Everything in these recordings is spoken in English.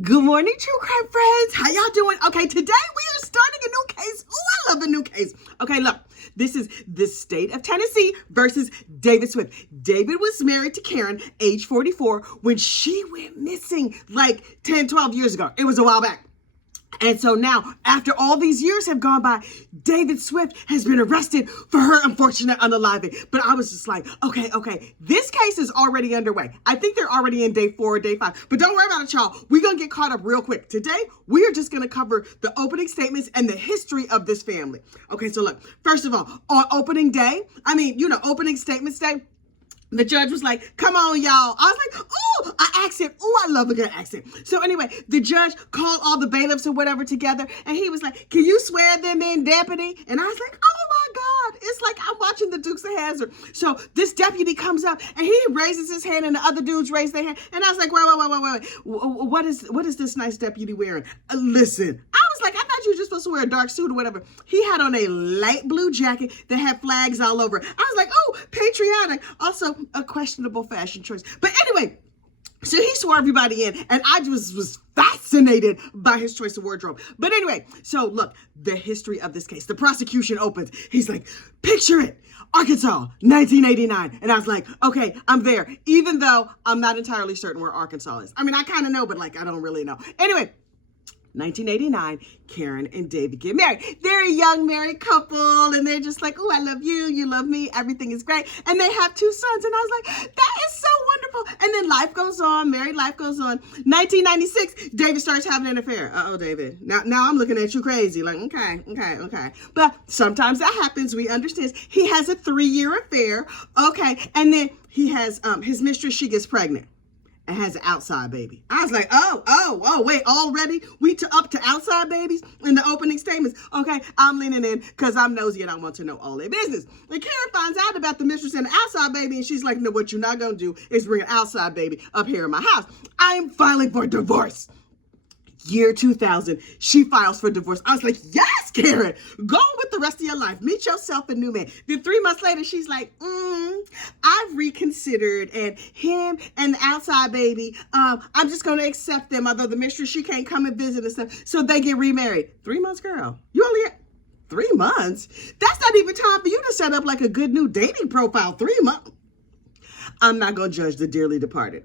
Good morning, true crime friends. How y'all doing? Okay, today we are starting a new case. Oh, I love a new case. Okay, look, this is the state of Tennessee versus David Swift. David was married to Karen, age 44, when she went missing like 10, 12 years ago. It was a while back. And so now, after all these years have gone by, David Swift has been arrested for her unfortunate unaliving. But I was just like, okay, this case is already underway. I think they're already in day 4 or day 5. But don't worry about it, y'all. We're going to get caught up real quick. Today, we are just going to cover the opening statements and the history of this family. Okay, so look, first of all, on opening day, opening statements day, the judge was like, come on, y'all. I was like, ooh, an accent. Ooh, I love a good accent. So anyway, the judge called all the bailiffs or whatever together, and he was like, can you swear them in, deputy? And I was like, oh my God. It's like I'm watching the Dukes of Hazzard. So this deputy comes up, and he raises his hand, and the other dudes raise their hand. And I was like, wait. What is this nice deputy wearing? Listen, I was like, I thought you were just supposed to wear a dark suit or whatever. He had on a light blue jacket that had flags all over it. I was like, oh, patriotic. Also, a questionable fashion choice. But anyway, so he swore everybody in, and I just was fascinated by his choice of wardrobe. But anyway, so look, the history of this case. The prosecution opens. He's like, picture it. Arkansas, 1989. And I was like, okay, I'm there. Even though I'm not entirely certain where Arkansas is. I mean, I kind of know, but like, I don't really know. Anyway, 1989, Karen and David get married. They're a young married couple, and they're just like, oh, I love you, you love me, everything is great. And they have 2 sons, and I was like, that is so wonderful. And then life goes on, married life goes on. 1996, David starts having an affair. Uh-oh, David. Now I'm looking at you crazy, like, okay. But sometimes that happens, we understand. He has a 3-year affair, okay, and then he has his mistress, she gets pregnant and has an outside baby. I was like, oh, wait, already? We up to outside babies in the opening statements? Okay, I'm leaning in because I'm nosy and I want to know all their business. And Karen finds out about the mistress and the outside baby, and she's like, no, what you're not going to do is bring an outside baby up here in my house. I'm filing for divorce. Year 2000, she files for divorce. I was like, yes, Karen, go on with the rest of your life. Meet yourself a new man. Then 3 months later, she's like, I've reconsidered, and him and the outside baby, I'm just going to accept them, although the mistress, she can't come and visit and stuff. So they get remarried. 3 months, girl. You only had 3 months? That's not even time for you to set up like a good new dating profile. 3 months. I'm not going to judge the dearly departed,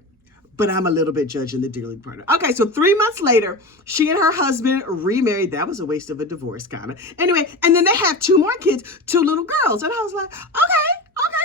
but I'm a little bit judging the dearly departed. Okay, so 3 months later, she and her husband remarried. That was a waste of a divorce, kind of. Anyway, and then they have 2 more kids, 2 little girls. And I was like, okay,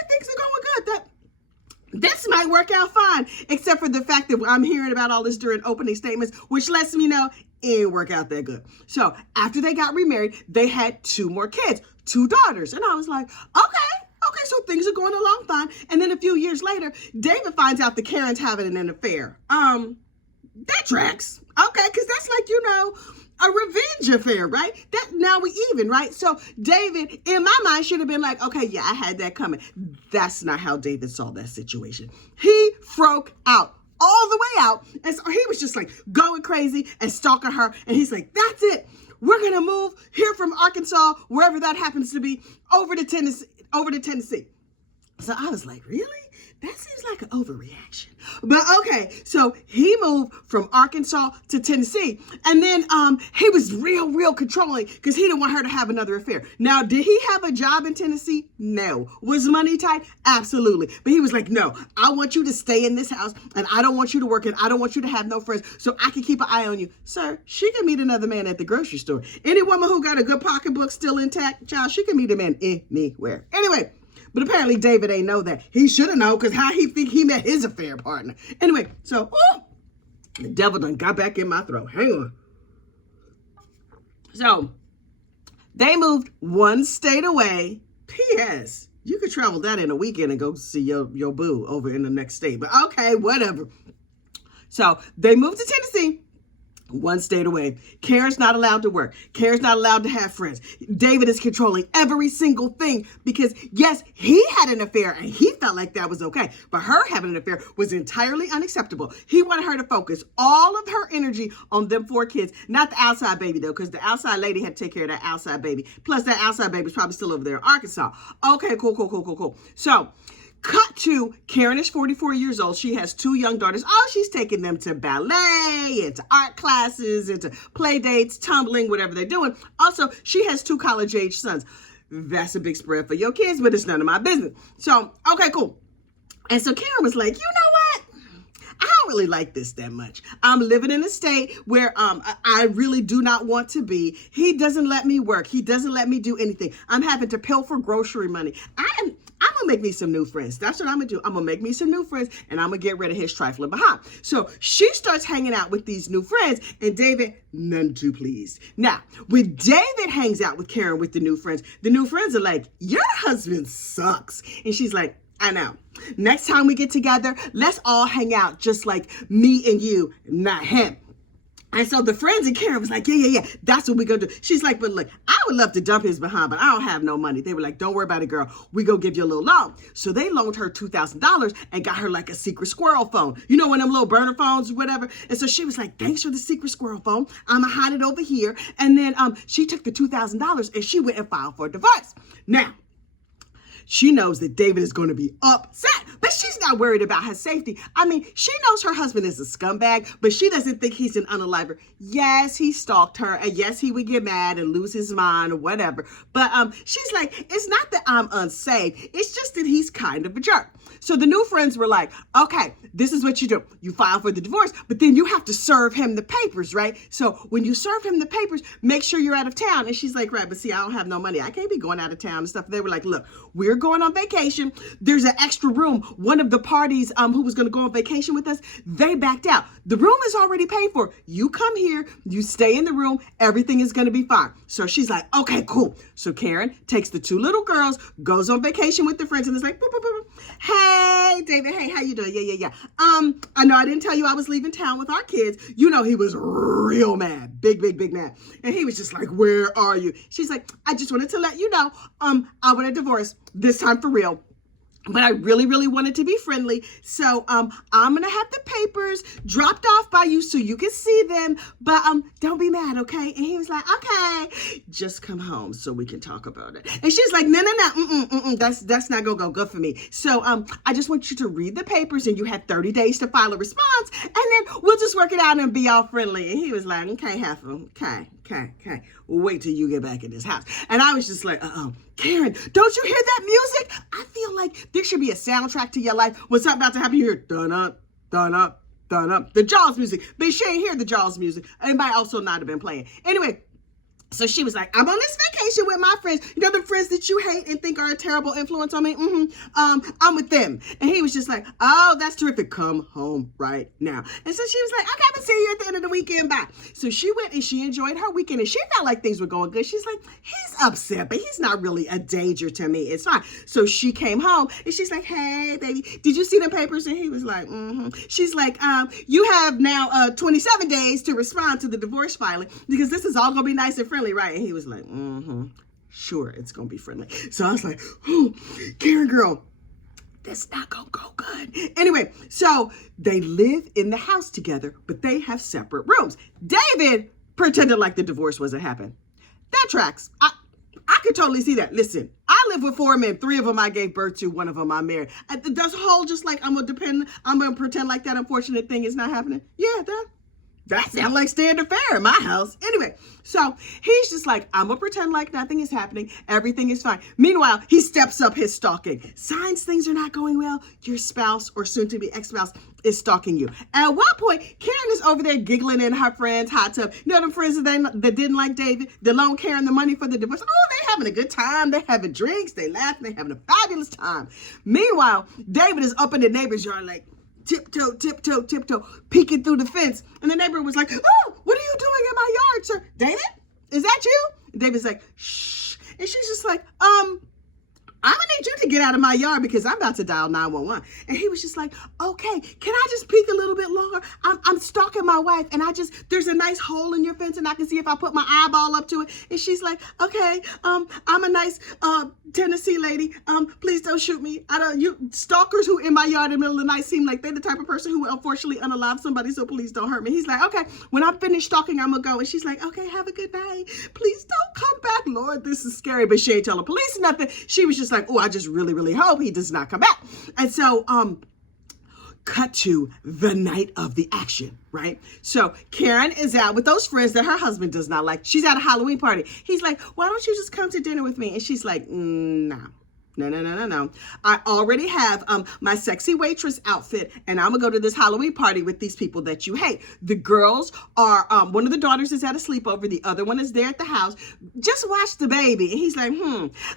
things are going good. This might work out fine, except for the fact that I'm hearing about all this during opening statements, which lets me know it didn't work out that good. So after they got remarried, they had 2 more kids, 2 daughters. And I was like, okay, so things are going along fine. And then a few years later, David finds out that Karen's having an affair. That tracks. Okay, because that's like, a revenge affair, right? That now we even, right? So David, in my mind, should have been like, okay, yeah, I had that coming. That's not how David saw that situation. He broke out. All the way out. And so he was just like going crazy and stalking her. And he's like, that's it. We're going to move here from Arkansas, wherever that happens to be, over to Tennessee. So I was like, really? That seems like an overreaction. But okay, so he moved from Arkansas to Tennessee. And then he was real controlling because he didn't want her to have another affair. Now, did he have a job in Tennessee? No. Was money tight? Absolutely. But he was like, no, I want you to stay in this house, and I don't want you to work, and I don't want you to have no friends, so I can keep an eye on you. Sir, she can meet another man at the grocery store. Any woman who got a good pocketbook still intact, child, she can meet a man anywhere. Anyway. But apparently David ain't know that. He should have known, because how he think he met his affair partner. Anyway, so the devil done got back in my throat. Hang on. So they moved 1 state away. P.S. You could travel that in a weekend and go see your boo over in the next state. But okay, whatever. So they moved to Tennessee. 1 state away. Karen's not allowed to work. Karen's not allowed to have friends. David is controlling every single thing because, yes, he had an affair and he felt like that was okay. But her having an affair was entirely unacceptable. He wanted her to focus all of her energy on them 4 kids. Not the outside baby, though, because the outside lady had to take care of that outside baby. Plus, that outside baby's probably still over there in Arkansas. Okay, cool. So, Cut to Karen is 44 years old. She has 2 young daughters. Oh, she's taking them to ballet, into art classes, into play dates, tumbling, whatever they're doing. Also, she has 2 college-age sons. That's a big spread for your kids, but it's none of my business. So, okay, cool. And so Karen was like, you know what? I don't really like this that much. I'm living in a state where I really do not want to be. He doesn't let me work. He doesn't let me do anything. I'm having to pilfer grocery money. I'm gonna make me some new friends. That's what I'm gonna do. I'm gonna make me some new friends, and I'm gonna get rid of his trifling behind. So she starts hanging out with these new friends, and David, none too pleased. Now, when David hangs out with Karen with the new friends are like, your husband sucks. And she's like, I know. Next time we get together, let's all hang out just like me and you, not him. And so the friends and Karen was like, yeah, that's what we're going to do. She's like, but look, I would love to dump his behind, but I don't have no money. They were like, don't worry about it, girl. We go give you a little loan. So they loaned her $2,000 and got her like a secret squirrel phone. You know, one of them little burner phones or whatever. And so she was like, thanks for the secret squirrel phone. I'm going to hide it over here. And then she took the $2,000 and she went and filed for a divorce. Now, she knows that David is going to be upset, but she's not worried about her safety. I mean, she knows her husband is a scumbag, but she doesn't think he's an unaliver. Yes, he stalked her, and yes, he would get mad and lose his mind or whatever. But she's like, it's not that I'm unsafe. It's just that he's kind of a jerk. So the new friends were like, okay, this is what you do. You file for the divorce, but then you have to serve him the papers, right? So when you serve him the papers, make sure you're out of town. And she's like, right, but see, I don't have no money. I can't be going out of town and stuff. They were like, look, we're going on vacation. There's an extra room. One of the parties who was going to go on vacation with us, they backed out. The room is already paid for. You come here, you stay in the room, everything is going to be fine. So she's like, okay, cool. So Karen takes the 2 little girls, goes on vacation with the friends, and is like, boop, boop, boop. Hey, David, hey, how you doing? Yeah. I know I didn't tell you I was leaving town with our kids. You know, he was real mad, big mad. And he was just like, where are you? She's like, I just wanted to let you know, I want a divorce, this time for real. But I really wanted to be friendly. So I'm going to have the papers dropped off by you so you can see them. But don't be mad, okay? And he was like, okay, just come home so we can talk about it. And she's like, no. That's not going to go good for me. So I just want you to read the papers, and you have 30 days to file a response. And then we'll just work it out and be all friendly. And he was like, okay, Heifer, okay. Wait till you get back in this house. And I was just like, Karen, don't you hear that music? I feel like there should be a soundtrack to your life. What's about to happen here? Dun up. The Jaws music. But she ain't hear the Jaws music. It might also not have been playing. Anyway, so she was like, I'm on this vacation with my friends. You know, the friends that you hate and think are a terrible influence on me? I'm with them. And he was just like, oh, that's terrific. Come home right now. And so she was like, okay, I'll see you at the end of the weekend. Bye. So she went and she enjoyed her weekend, and she felt like things were going good. She's like, he's upset, but he's not really a danger to me. It's fine. So she came home and she's like, hey, baby, did you see the papers? And he was like, She's like, you have now 27 days to respond to the divorce filing, because this is all going to be nice and friendly. Right? And he was like, sure, it's gonna be friendly. So I was like, Karen girl, that's not gonna go good. Anyway, so they live in the house together, but they have separate rooms. David pretended like the divorce wasn't happening. That tracks. I could totally see that. Listen, I live with 4 men. 3 of them I gave birth to. 1 of them I married. That's whole just like I'm gonna pretend like that unfortunate thing is not happening. Yeah, that sounds like standard fare in my house. Anyway, so he's just like, I'm going to pretend like nothing is happening. Everything is fine. Meanwhile, he steps up his stalking. Signs things are not going well. Your spouse or soon-to-be ex-spouse is stalking you. At one point, Karen is over there giggling in her friend's hot tub. You know them friends that didn't like David? They loaned Karen the money for the divorce. Oh, they're having a good time. They're having drinks. They laughing. They're having a fabulous time. Meanwhile, David is up in the neighbor's yard like, tiptoe, peeking through the fence. And the neighbor was like, oh, what are you doing in my yard, sir? David, is that you? And David's like, shh. And she's just like, I'm gonna need you to get out of my yard because I'm about to dial 911. And he was just like, okay, can I just peek a little bit longer? I'm stalking my wife, and there's a nice hole in your fence, and I can see if I put my eyeball up to it. And she's like, okay, I'm a nice Tennessee lady. Please don't shoot me. You stalkers who in my yard in the middle of the night seem like they're the type of person who unfortunately unalive somebody, so please don't hurt me. He's like, okay, when I'm finished stalking, I'm gonna go. And she's like, okay, have a good night. Please don't come back, Lord. This is scary. But she ain't tell the police nothing. She was just like, oh, I just really, really hope he does not come back. And so, cut to the night of the action, right? So Karen is out with those friends that her husband does not like. She's at a Halloween party. He's like, why don't you just come to dinner with me? And she's like, no. No. I already have my sexy waitress outfit, and I'm gonna go to this Halloween party with these people that you hate. The girls are, one of the daughters is at a sleepover, the other one is there at the house. Just watch the baby. And he's like,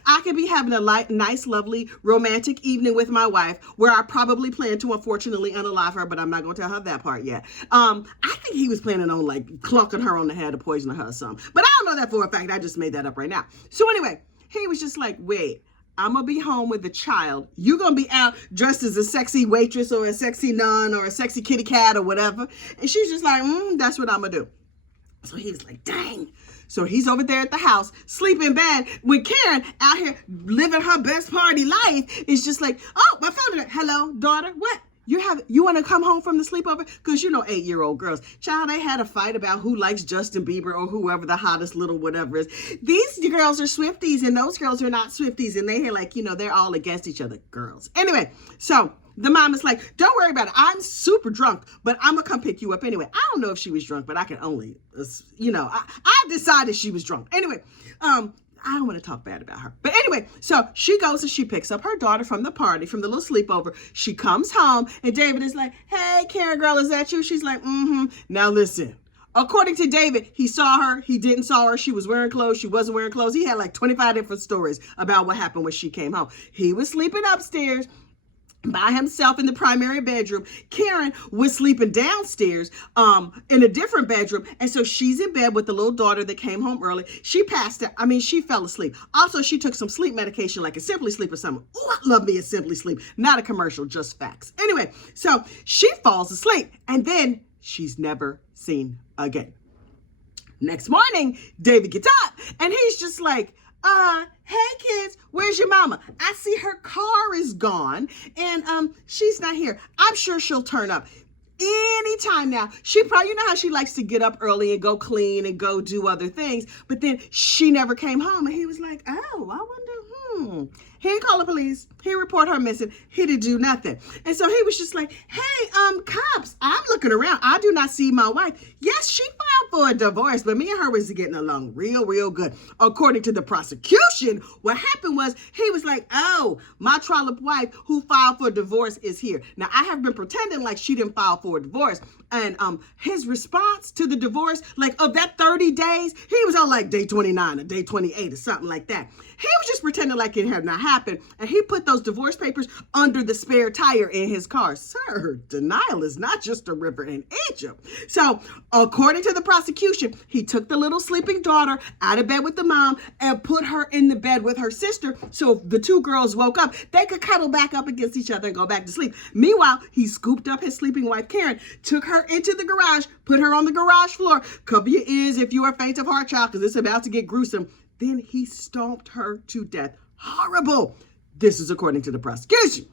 I could be having a nice, lovely, romantic evening with my wife, where I probably plan to unfortunately unalive her, but I'm not gonna tell her that part yet. I think he was planning on like clunking her on the head or poisoning her or something, but I don't know that for a fact. I just made that up right now. So anyway, he was just like, wait, I'm going to be home with the child. You're going to be out dressed as a sexy waitress or a sexy nun or a sexy kitty cat or whatever. And she's just like, that's what I'm going to do. So he was like, dang. So he's over there at the house, sleeping bad, when Karen out here living her best party life is just like, oh, my phone. Hello, daughter. What? You want to come home from the sleepover? Because 8-year-old girls, child, they had a fight about who likes Justin Bieber or whoever the hottest little whatever is. These girls are Swifties and those girls are not Swifties. And they like, they're all against each other, girls. Anyway, so the mom is like, don't worry about it. I'm super drunk, but I'm going to come pick you up anyway. I don't know if she was drunk, but I can only, I decided she was drunk. Anyway, I don't want to talk bad about her. But anyway, so she goes and she picks up her daughter from the party, from the little sleepover. She comes home and David is like, hey, Karen girl, is that you? She's like, Now listen, according to David, he saw her. He didn't saw her. She was wearing clothes. She wasn't wearing clothes. He had like 25 different stories about what happened when she came home. He was sleeping upstairs by himself in the primary bedroom. Karen was sleeping downstairs in a different bedroom. And so she's in bed with the little daughter that came home early. She passed out. She fell asleep. Also, she took some sleep medication like a Simply Sleep or something. Oh, I love me a Simply Sleep. Not a commercial, just facts. Anyway, so she falls asleep and then she's never seen again. Next morning, David gets up and he's just like, hey kids, where's your mama? I see her car is gone and she's not here. I'm sure she'll turn up anytime now. She probably, how she likes to get up early and go clean and go do other things, but then she never came home. And he was like, oh, I wonder, He didn't call the police. He didn't report her missing. He didn't do nothing. And so he was just like, hey, cops, I'm looking around. I do not see my wife. Yes, she filed for a divorce, but me and her was getting along real good. According to the prosecution, what happened was he was like, oh, my trollop wife who filed for divorce is here. Now, I have been pretending like she didn't file for a divorce. And his response to the divorce, like of that 30 days, he was on like day 29 or day 28 or something like that. He was just pretending like it had not happened. And he put those divorce papers under the spare tire in his car. Sir, denial is not just a river in Egypt. So according to the prosecution, he took the little sleeping daughter out of bed with the mom and put her in the bed with her sister. So if the two girls woke up, they could cuddle back up against each other and go back to sleep. Meanwhile, he scooped up his sleeping wife, Karen, took her into the garage, put her on the garage floor. Cover your ears if you are faint of heart, child, because it's about to get gruesome. Then he stomped her to death. Horrible. This is according to the prosecution.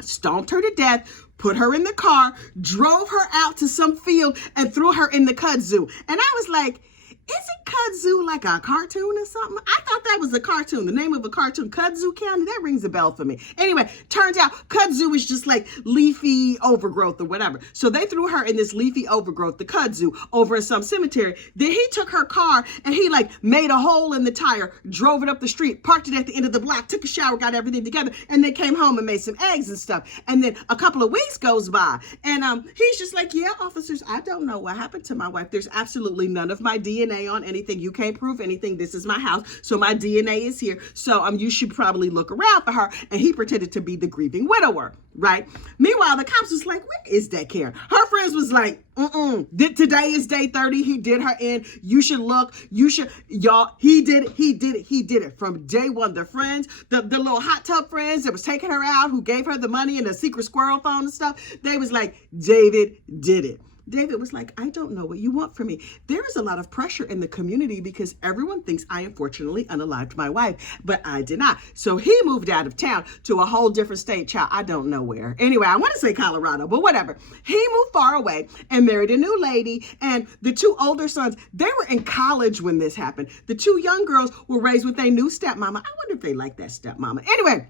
Stomped her to death, put her in the car, drove her out to some field, and threw her in the kudzu. And I was like, isn't kudzu like a cartoon or something? I thought that was a cartoon, the name of a cartoon, Kudzu County. That rings a bell for me. Anyway, turns out kudzu is just like leafy overgrowth or whatever. So they threw her in this leafy overgrowth, the kudzu, over in some cemetery. Then he took her car and he like made a hole in the tire, drove it up the street, parked it at the end of the block, took a shower, got everything together, and then came home and made some eggs and stuff. And then a couple of weeks goes by and he's just like, yeah, officers, I don't know what happened to my wife. There's absolutely none of my DNA on anything. You can't prove anything. This is my house. So my DNA is here. So you should probably look around for her. And he pretended to be the grieving widower, right? Meanwhile, the cops was like, where is that Karen? Her friends was like, today is day 30. He did her in. You should look. You should, y'all, he did it from day one. The friends, the little hot tub friends that was taking her out, who gave her the money and the secret squirrel phone and stuff, they was like, David did it. David was like, I don't know what you want from me. There is a lot of pressure in the community because everyone thinks I unfortunately unalived my wife, but I did not. So he moved out of town to a whole different state, child. I don't know where. Anyway, I want to say Colorado, but whatever. He moved far away and married a new lady. And the two older sons, they were in college when this happened. The two young girls were raised with a new stepmama. I wonder if they like that stepmama. Anyway,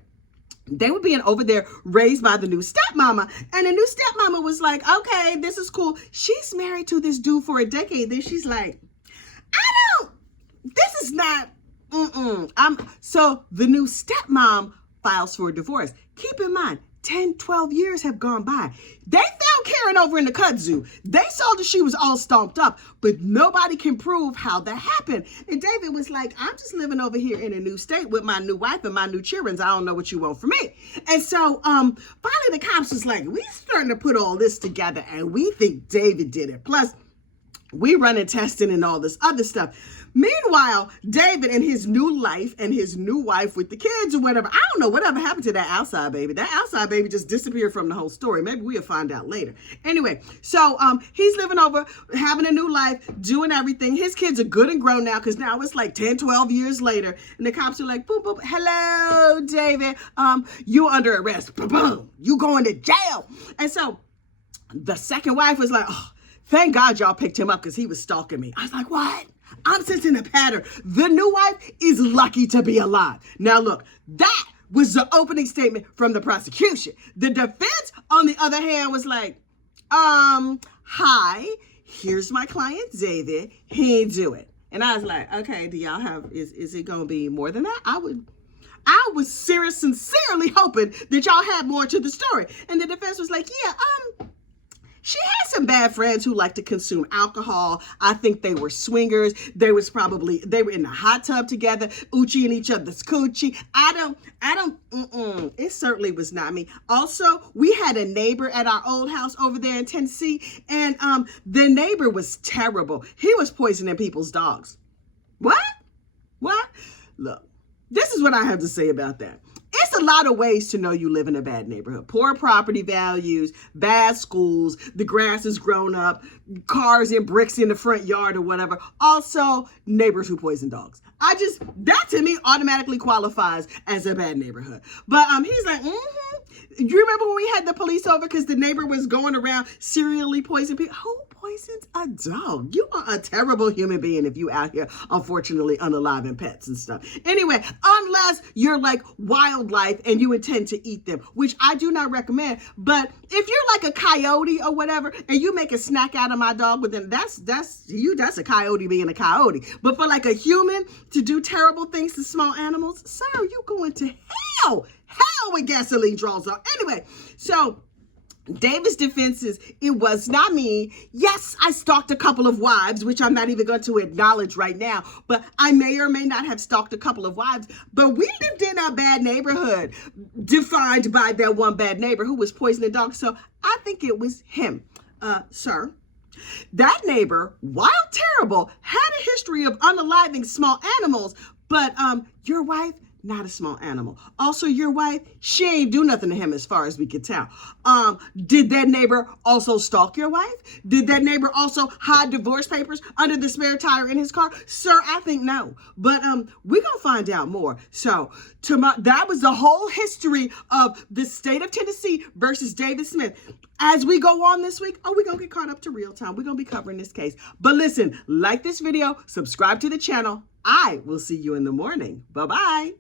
they were being over there raised by the new stepmama. And the new stepmama was like, okay, this is cool. She's married to this dude for a decade. Then she's like, this is not, So the new stepmom files for a divorce. Keep in mind, 10, 12 years have gone by. They found Karen over in the kudzu. They saw that she was all stomped up, but nobody can prove how that happened. And David was like, I'm just living over here in a new state with my new wife and my new children. I don't know what you want from me. And so finally the cops was like, we starting to put all this together and we think David did it. Plus, we running testing and all this other stuff. Meanwhile, David and his new life and his new wife with the kids or whatever, I don't know whatever happened to that outside baby. That outside baby just disappeared from the whole story. Maybe we'll find out later. Anyway, so he's living over, having a new life, doing everything. His kids are good and grown now because now it's like 10, 12 years later. And the cops are like, boom, boom, hello, David. You're under arrest. Boom, boom. You going to jail. And so the second wife was like, oh, thank God y'all picked him up because he was stalking me. I was like, what? I'm sensing a pattern. The new wife is lucky to be alive. Now look, that was the opening statement from the prosecution. The defense, on the other hand, was like, hi, here's my client, David. He ain't do it. And I was like, okay, do y'all have, is it going to be more than that? I was sincerely hoping that y'all had more to the story. And the defense was like, yeah, she had some bad friends who like to consume alcohol. I think they were swingers. They were in the hot tub together, oochie and each other's coochie. It certainly was not me. Also, we had a neighbor at our old house over there in Tennessee, and the neighbor was terrible. He was poisoning people's dogs. What? Look, this is what I have to say about that. It's a lot of ways to know you live in a bad neighborhood. Poor property values, bad schools, the grass is grown up, cars and bricks in the front yard or whatever. Also, neighbors who poison dogs. That to me automatically qualifies as a bad neighborhood. But he's like, You remember when we had the police over because the neighbor was going around serially poisoning people? Who poisons a dog? You are a terrible human being if you out here, unfortunately, unaliving pets and stuff. Anyway, unless you're like wildlife and you intend to eat them, which I do not recommend. But if you're like a coyote or whatever, and you make a snack out of my dog, well, then that's a coyote being a coyote. But for like a human to do terrible things to small animals, sir, you going to hell when gasoline draws up. Anyway, so David's defense is, it was not me. Yes, I stalked a couple of wives, which I'm not even going to acknowledge right now, but I may or may not have stalked a couple of wives, but we lived in a bad neighborhood defined by that one bad neighbor who was poisoning dogs. So I think it was him. Sir, that neighbor, while terrible, had a history of unaliving small animals, but your wife, not a small animal. Also, your wife, she ain't do nothing to him as far as we could tell. Did that neighbor also stalk your wife? Did that neighbor also hide divorce papers under the spare tire in his car? Sir, I think no. But we're going to find out more. So that was the whole history of the state of Tennessee versus David Smith. As we go on this week, we're going to get caught up to real time. We're going to be covering this case. But listen, like this video, subscribe to the channel. I will see you in the morning. Bye-bye.